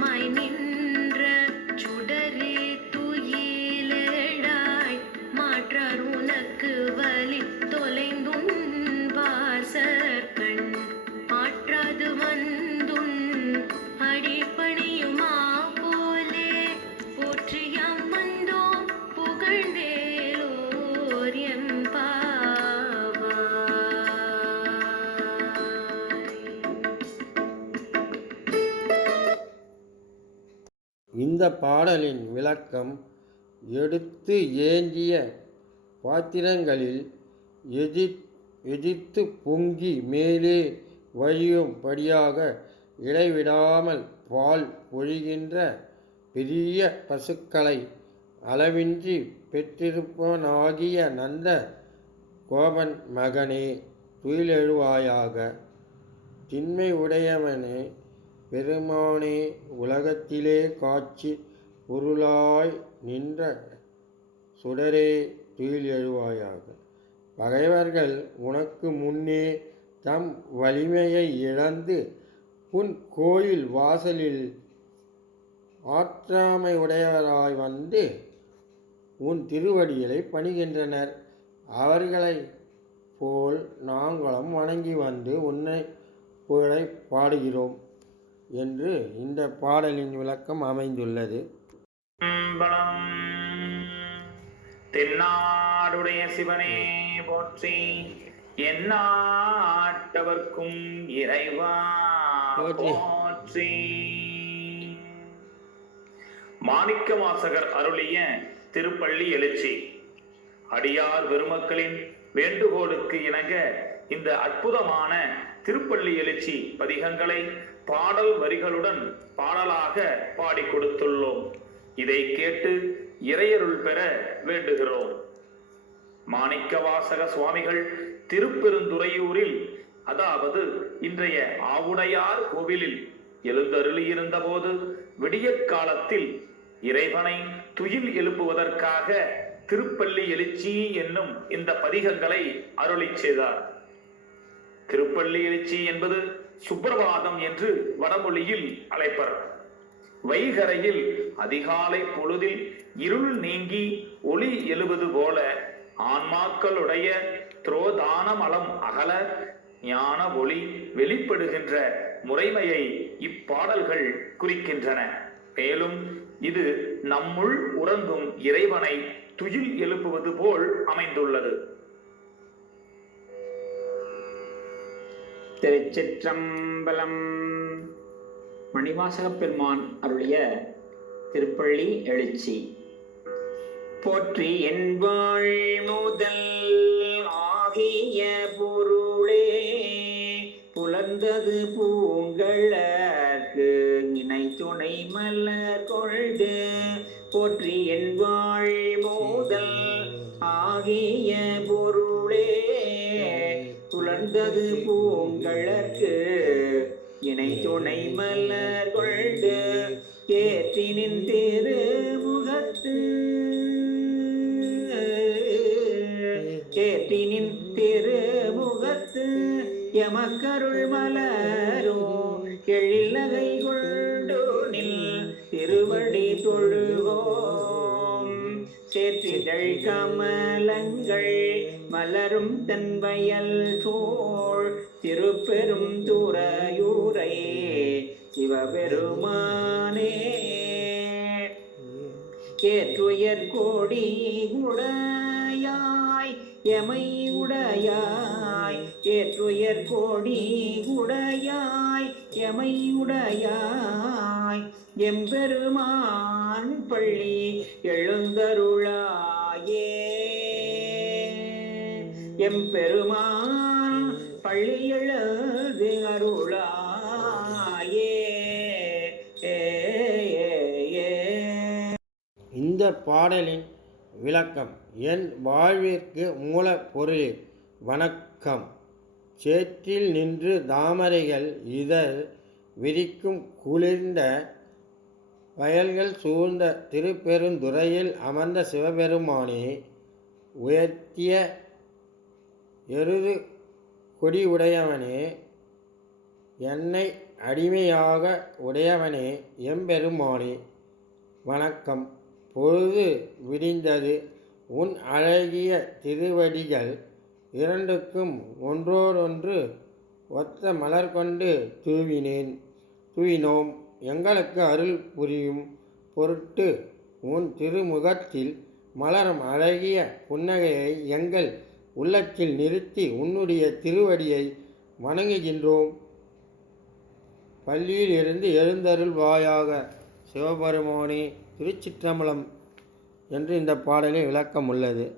சுடரமாய் நின்ற சுடரே. இந்த பாடலின் விளக்கம் எடுத்து ஏந்திய பாத்திரங்களில் எதிர் எதிர்த்து பொங்கி மேலே வழியும்படியாக இடைவிடாமல் பால் பொழிகின்ற பெரிய பசுக்களை அளவின்றி பெற்றிருப்பவனாகிய நந்த கோபன் மகனே துயிலெழுவாயாக. திண்மை உடையவனே பெருமானே உலகத்திலே காட்சி பொருளாய் நின்ற சுடரே துயில் எழுவாயாக. பகைவர்கள் உனக்கு முன்னே தம் வலிமையை இழந்து உன் கோயில் வாசலில் ஆற்றாமை உடையவராய் வந்து உன் திருவடிகளை பணிகின்றனர். அவர்களை போல் நாங்களும் வணங்கி வந்து உன்னை புகழை பாடுகிறோம். என்று இந்த பாடலின் விளக்கம் அமைந்துள்ளது தென்னாடுடைய சிவனே போற்றி எந்நாட்டவர்க்கும் இறைவா. போற்றி மாணிக்க வாசகர் அருளிய திருப்பள்ளி எழுச்சி அடியார் பெருமக்களின் வேண்டுகோளுக்கு இணங்க இந்த அற்புதமான திருப்பள்ளி எழுச்சி பதிகங்களை பாடல் வரிகளுடன் பாடலாக பாடிக் கொடுத்துள்ளோம். இதை கேட்டு இறையருள் பெற வேண்டுகிறோம். மாணிக்கவாசக சுவாமிகள் திருப்பெருந்துறையூரில் அதாவது இன்றைய ஆவுடையார் கோவிலில் எழுந்தருளியிருந்த போது காலத்தில் இறைவனை துயில் எழுப்புவதற்காக திருப்பள்ளி எழுச்சி என்னும் இந்த பதிகங்களை அருளிச் செய்தார். திருப்பள்ளி எழுச்சி என்பது சுப்பிரபாதம் என்று வடமொழியில் அழைப்பர். வைகரையில் அதிகாலை பொழுதில் இருள் நீங்கி ஒளி எழுவது போல ஆன்மாக்களுடைய துரோதான மலம் அகல ஞான ஒளி வெளிப்படுகின்ற முறைமையை இப்பாடல்கள் குறிக்கின்றன. மேலும் இது நம்முள் உறங்கும் இறைவனை துயில் எழுப்புவது போல் அமைந்துள்ளது. திருச்சிற்றம்பலம். மணிவாசகப் பெருமான் அருளிய திருப்பள்ளி எழுச்சி. போற்றி என்பாள் முதல் ஆகிய பொருளே புலர்ந்தது பூங்கழற்கு இணை துணை மலர் கொள்கு. போற்றி என்பாள் முதல் ஆகிய பொருள் புலர்ந்தது பூங்கழற்கு இணை துணை மலர் கொண்டு ஏற்றினின் நின்றிரு முகத்து. ஏற்றினின் நின்றிரு முகத்து எமக்கருள் மலரோ எழிலகை கொண்டு நில் திருவடி தொழுவோம் சேற்றிதழ் கமலங்கள் மலரும் தன் வயல் சோழ் திருப்பெரும் துறையூரை சிவபெருமானே. கேற்றுயர் கோடி உடையாய் எமை உடையாய். கேற்றுயர் கோடி உடையாய் எமை உடையாய். எம்பெருமான் பள்ளி எழுந்தருளாயே. எம்பெருமான் பள்ளி எழுது அருளாயே. இந்த பாடலின் விளக்கம் என் வாழ்விற்கு மூலப்பொருளே வணக்கம். சேற்றில் நின்று தாமரைகள் இதழ் விரிக்கும் குளிர்ந்த வயல்கள் சூழ்ந்த திருப்பெருந்துறையில் அமர்ந்த சிவபெருமானே உயர்த்திய எருது கொடி உடையவனே என்னை அடிமையாக உடையவனே எம்பெருமானே. வணக்கம். பொழுது விடிந்தது. உன் அழகிய திருவடிகள் இரண்டுக்கும் ஒன்றோடொன்று ஒத்த மலர் கொண்டு தூவினேன் தூவினோம். எங்களுக்கு அருள் புரியும் பொருட்டு உன் திருமுகத்தில் மலரும் அழகிய புன்னகையை எங்கள் உள்ளத்தில் நிறுத்தி உன்னுடைய திருவடியை வணங்குகின்றோம். பள்ளியில் இருந்து எழுந்தருள் வாயாக திருச்சிற்றம்பலம் என்று இந்த பாடலில் விளக்கம் உள்ளது.